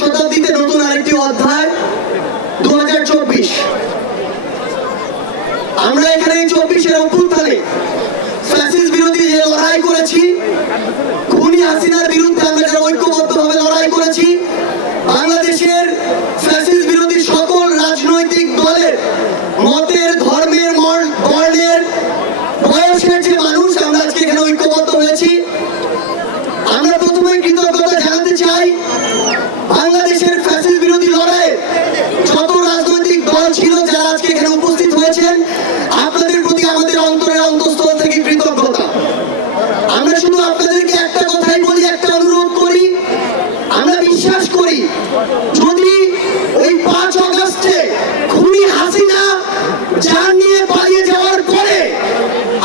শতাব্দীতে নতুন আরেকটি অধ্যায় 2024। আমরা এখানে 24-এর অভ্যুত্থানে ফ্যাসিস্ট বিরোধী যে লড়াই করেছি, খুনি হাসিনার বিরুদ্ধে আমরা যারা ঐক্যবদ্ধভাবে লড়াই করেছি, বাংলাদেশের ফ্যাসিস্ট বিরোধী সকল রাজনৈতিক দলের মতের, ধর্মের, বর্ণের, বয়সের যে মানুষ আমরা আজকে এখানে ঐক্যবদ্ধ হয়েছি। আমরা প্রথমে কৃতজ্ঞতা জানাতে চাই বাংলাদেশের ফ্যাসিস্ট বিরোধী লড়াইয়ে যত রাজনৈতিক দল ছিল যারা আজকে এখানে উপস্থিত হয়েছেন, আপনাদের প্রতি আমাদের অন্তরের অন্তঃস্থল থেকে কৃতজ্ঞতা। আমরা শুধু আপনাদেরকে একটা কথাই বলি, একটা অনুরোধ করি, আমরা বিশ্বাস করি যদি ওই 5 আগস্টে খুনি হাসিনা জান নিয়ে পালিয়ে যাওয়ার পরে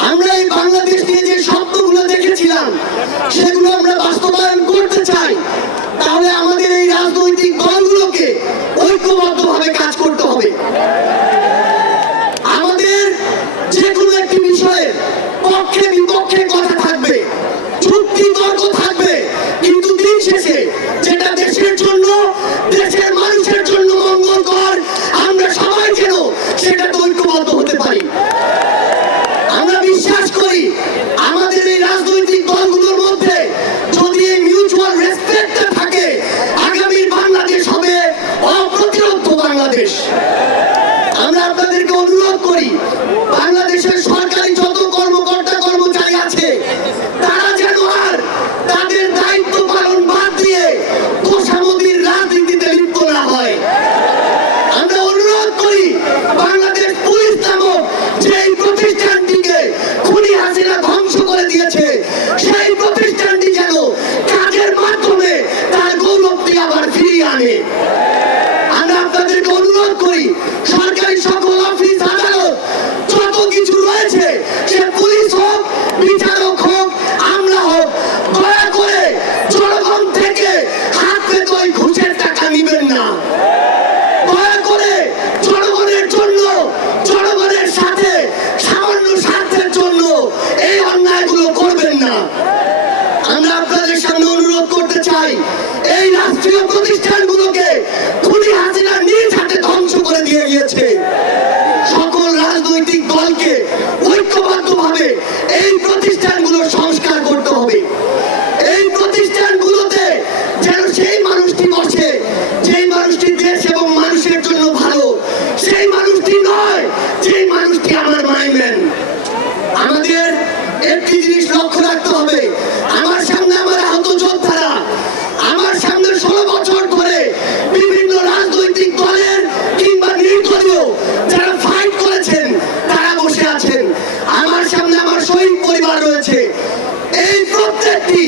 আমরা এই বাংলাদেশ নিয়ে যে স্বপ্নগুলো দেখেছিলাম সেগুলো আমরা বাস্তবায়ন করতে চাই, তাহলে আমাদের এই রাজনৈতিক দলগুলোকে ঐক্যবদ্ধভাবে কাজ করতে হবে। আমাদের যে কোনো একটি বিষয়ে পক্ষে বিপক্ষে কথা থাকবে, যুক্তি তর্ক থাকবে, কিন্তু দিন শেষে যেটা দেশের জন্য, দেশের মানুষের জন্য মঙ্গলকর, আমরা সবাই যেন সেটা ঐক্যবদ্ধ হতে পারি। আমরা বিশ্বাস করি আমাদের এই রাজনৈতিক দলগুলোর মধ্যে যদি এই মিউচুয়াল রেসপেক্টটা থাকে, আগামীর বাংলাদেশ হবে অপ্রতিরোধ বাংলাদেশ। আমরা আপনাদেরকে অনুরোধ করি বাংলাদেশের সরকারি যত কর্মকর্তা কর্মচারী আছে তারা যেন আর তাদের দায়িত্ব পালন বাদ দিয়ে গোসামদির রাজনীতিতে লিপ্ত না হয়। আমরা অনুরোধ করি বাংলাদেশ পুলিশ নামক যেই প্রতিষ্ঠানটিকে খুনি হাসিনা ধ্বংস করে দিয়েছে সেই প্রতিষ্ঠানটি যেন কাজের মাধ্যমে তার গৌরবটি আবার ফিরিয়ে আনে। আমরা আপনাদেরকে অনুরোধ করি সরকারি সকল অফিস আদালত যত কিছু রয়েছে, সে পুলিশ হোক, বিচারক হোক, আমলা হোক, দয়া করে জনগণ থেকে হাত পেতে ওই ঘুষের টাকা নিবেন না। দয়া করে জনগণের জন্য, জনগণের সাথে সামান্য স্বার্থের জন্য এই অন্যায়গুলো করবেন না। আমরা আপনাদের সামনে অনুরোধ করতে চাই এই রাষ্ট্রীয় প্রতিষ্ঠানগুলোকে খুনি হাসিনা নিজ হাতে ধ্বংস করে দিয়ে গিয়েছে। সকল রাজনৈতিক দলকে ঐক্যবদ্ধভাবে এই প্রতিষ্ঠানগুলো সংস্কার করতে হবে। এই প্রতিষ্ঠানগুলোতে যেন সেই মানুষটি বসে যেই মানুষটি দেশ এবং মানুষের জন্য ভালো, সেই মানুষটি নয় যেই মানুষটি আমার মাইম্যান। আমাদের একটি জিনিস লক্ষ্য রাখতে হবে, আমার সামনে আমার আহত যোদ্ধারা, আমার সামনে 16 বছর ধরে বিভিন্ন রাজনৈতিক দলের কিংবা নির্দলীয় যারা ফাইট করেছেন তারা বসে আছেন, আমার সামনে আমার শহীদ পরিবার রয়েছে। এই প্রত্যেকটি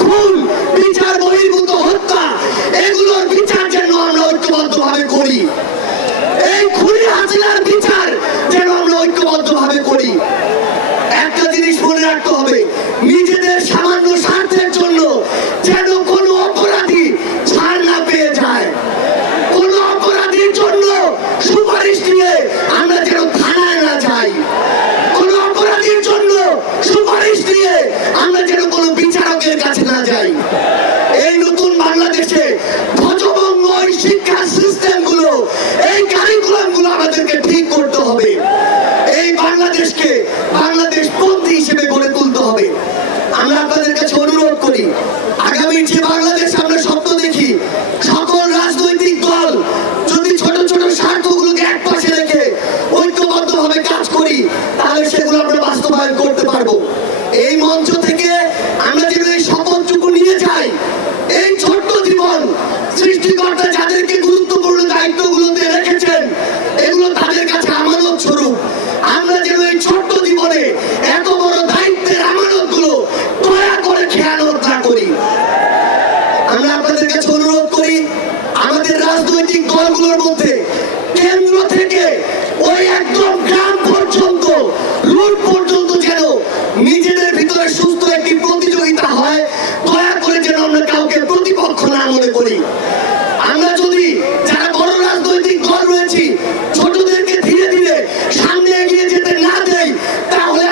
খুন, বিচার বহির্ভূত হত্যা, এগুলোর বিচার যেন আমরা ঐক্যবদ্ধভাবে করি। এই খুনি হাসিনার বিচার যেন আমরা ঐক্যবদ্ধভাবে করি। একটা জিনিস মনে রাখতে হবে, নিজেদের সামান্য স্বার্থের জন্য যেন কোনো অপরাধী ছাড় না পেয়ে যায়। কোনো অপরাধীর জন্য সুপারিশ নিয়ে আমরা যেন থানায় না যাই। কোনো অপরাধীর জন্য সুপারিশ নিয়ে আমরা যেন কোনো বিচারকের কাছে না যাই। এই নতুন বাংলাদেশে ধ্বজভঙ্গ ওই শিক্ষা সিস্টেমগুলো, এই কারিকুলামগুলো আমাদেরকে ঠিক করতে হবে। এই বাংলাদেশকে বাংলাদেশ পন্থী হিসেবে গড়ে তুলতে হবে। আমরা আপনাদের কাছে অনুরোধ করি আগামী যে বাংলাদেশ আমরা স্বপ্ন দেখি, সকল রাজনৈতিক দল যদি ছোট ছোট স্বার্থগুলোকে এক পাশে রেখে ঐক্যবদ্ধভাবে কাজ করি তাহলে সেগুলো আমরা বাস্তবায়ন করতে পারবো। এই মঞ্চ থেকে আমরা যেন এই শপথটুকু নিয়ে যাই, এই ছোট্ট জীবন সৃষ্টিকর্তা যাদেরকে গুরুত্বপূর্ণ দায়িত্বগুলোতে রেখেছেন এগুলো তাদের কাছে আমানত স্বরূপ। আমরা যেন এই ছোট্ট জীবনে এত বড় দায়িত্বের আমানতগুলো দয়া করে খেয়ানত না করি। আমরা আপনাদের কাছে অনুরোধ করি আমাদের রাজনৈতিক দলগুলোর মধ্যে কেন্দ্র থেকে ওই একদম গ্রাম পর্যন্ত, রুট পর্যন্ত যেন নিজেদের ভিতরে সুস্থ একটি প্রতিযোগিতা হয়। দয়া করে যেন আমরা কাউকে প্রতিপক্ষ না মনে করি। আমরা যদি যারা বড় রাজনৈতিক দল রয়েছি ছোটদেরকে ধীরে ধীরে সামনে এগিয়ে যেতে না দেই তাহলে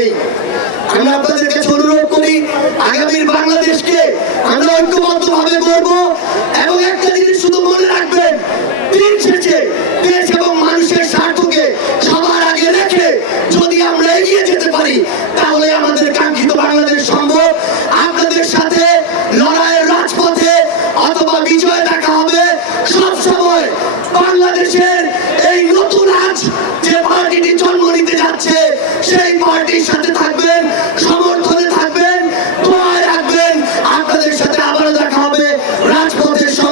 নেই। আমরা আপনাদের কাছে অনুরোধ করি, আগামীর বাংলাদেশকে আমরা ঐক্যবদ্ধভাবে গড়ব এবং একটা জিনিস শুধু মনে রাখবেন, দিন শেষে দেশ এবং মানুষের স্বার্থকে সবার আগে রেখে যদি আমরা এগিয়ে যেতে পারি তাহলে আমাদের কাঙ্ক্ষিত বাংলাদেশ সম্ভব। আপনাদের সাথে লড়াইয়ের রাজপথে অথবা বিজয় দেখা হবে সব সময়। বাংলাদেশের এই নতুন আজ যে পার্টিটি জন্ম নিতে যাচ্ছে সেই পার্টির সাথে